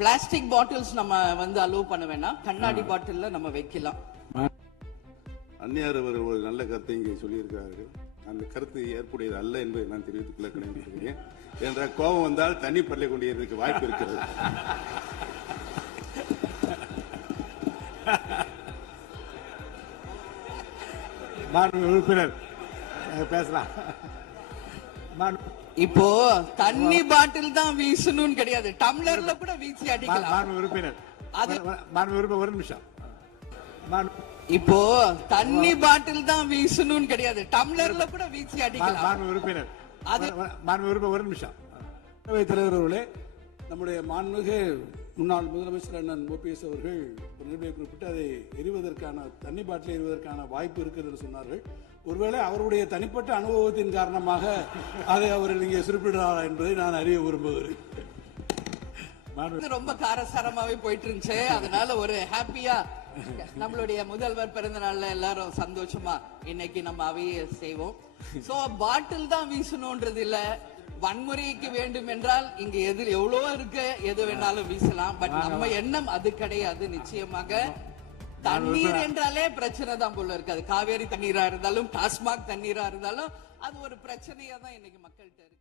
Plastic bottles நம்ம வந்து allow பண்ண வேணாம், கண்ணாடி பாட்டில்ல நம்ம வைக்கலாம். அந்நியார் அவர் ஒரு நல்ல கருத்தை இங்கே சொல்லியிருக்கிறார்கள். அந்த கருத்து ஏற்புடையது அல்ல என்பதை நான் தெரிவித்துக் கொள்ள கடமைப்பட்டிருக்கிறேன். என்ற கோபம் வந்தால் தண்ணி பள்ளி கொண்டிருக்க வாய்ப்பு இருக்கிறது. உறுப்பினர் பேசலாம். இப்போ தண்ணி பாட்டில் தான் வீசணும்னு கிடையாது, டம்ளர்ல கூட வீசி அடிக்கலாம். உறுப்பினர் ஒரு நிமிஷம். இப்போ தண்ணி பாட்டில் தான் வீசணும்னு கிடையாது, டம்ளர்ல கூட வீசி அடிக்கலாம். உறுப்பினர் ஒரு நிமிஷம். தலைவர் அவர்களே, நம்முடைய மாண்புமிகு முன்னாள் முதலமைச்சர் அண்ணன் ஓபிஎஸ் அவர்கள் ஒரு நிலையை குறிப்பிட்டு அதை எரிவதற்கான தண்ணி பாட்டிலை எரிவதற்கான வாய்ப்பு இருக்கிறது என்று சொன்னார்கள். ஒருவேளை அவருடைய தனிப்பட்ட அனுபவத்தின் காரணமாக அதை அவர் இங்கே குறிப்பிடுறாரா என்பதை நான் அறிய விரும்புகிறேன். ரொம்ப காரசாரமாவே போயிட்டு இருந்துச்சு, அதனால ஒரு ஹாப்பியா நம்மளுடைய முதல்வர் பிறந்த நாள்ல எல்லாரும் சந்தோஷமா இன்னைக்கு நம்ம அவையை செய்வோம். சோ பாட்டில் தான் வீசணும்ன்றது இல்ல, வன்முறைக்கு வேண்டும் என்றால் இங்க எவ்வளவோ இருக்கு, எது வேணாலும் வீசலாம். பட் நம்ம எண்ணம் அது கிடையாது. நிச்சயமாக தண்ணீர் என்றாலே பிரச்சனை தான் போல இருக்கு. அது காவேரி தண்ணீரா இருந்தாலும் டாஸ்மாக் தண்ணீரா இருந்தாலும் அது ஒரு பிரச்சனையா தான் இன்னைக்கு மக்கள்கிட்ட இருக்கு.